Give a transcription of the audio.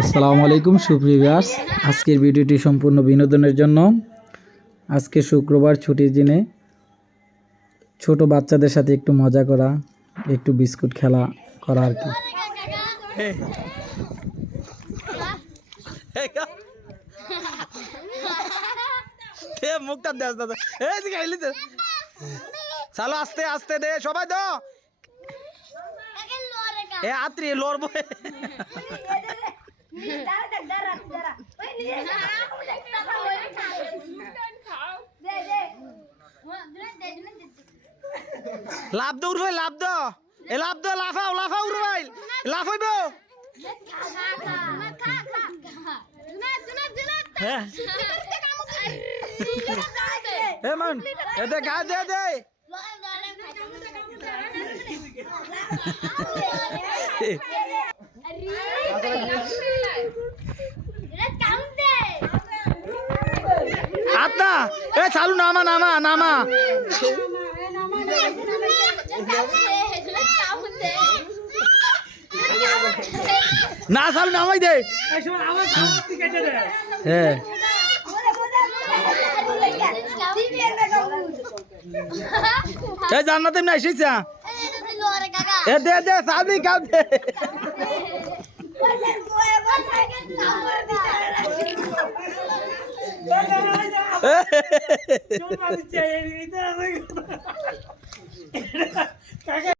আসসালামু আলাইকুম সুপ্রিভিয়ার্স আজকের ভিডিওটি সম্পূর্ণ বিনোদনের জন্য। আজকে শুক্রবার ছুটির দিনে ছোট বাচ্চাদের সাথে একটু মজা করা, একটু বিস্কুট খেলা করা আর কি। মুখটা দাদা। তো। আস্তে আস্তে সবাই এ, আত্রি, লড়বো। লাভ দো উড়বাই লাভ দো এ লাভ দো লাফাও লাফাও উড়বাই লাফাইব হ্যাঁ এ মান এ দে গা দে দে এ চালু নামা নামা নামা। না চালু নামাই দে। হ্যাঁ। এ জান্নাতে না এসেছা এ দে দে সাদি কাউ দে కాకా